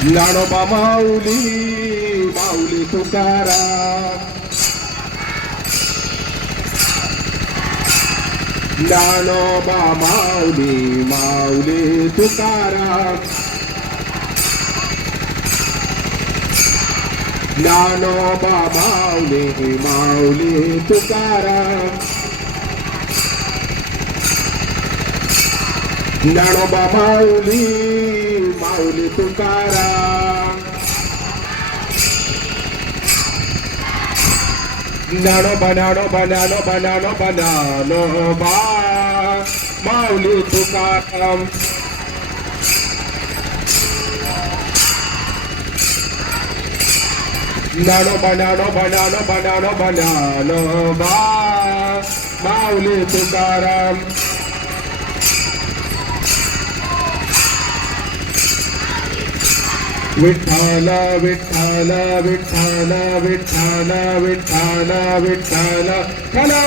ज्ञानोबा माऊली माऊली तुकाराम, ज्ञानोबा माऊली माऊली तुकाराम, ज्ञानोबा माऊली माऊली तुकाराम, ज्ञानोबा माऊली माऊली तुकाराम, ज्ञानोबा ज्ञानोबा ज्ञानोबा ज्ञानोबा ज्ञानोबा माऊली तुकाराम, ज्ञानोबा ज्ञानोबा ज्ञानोबा ज्ञानोबा ज्ञानोबा माऊली तुकाराम, विठ्ठल विठ्ठल विठ्ठल विठ्ठल विठ्ठल विठ्ठल चला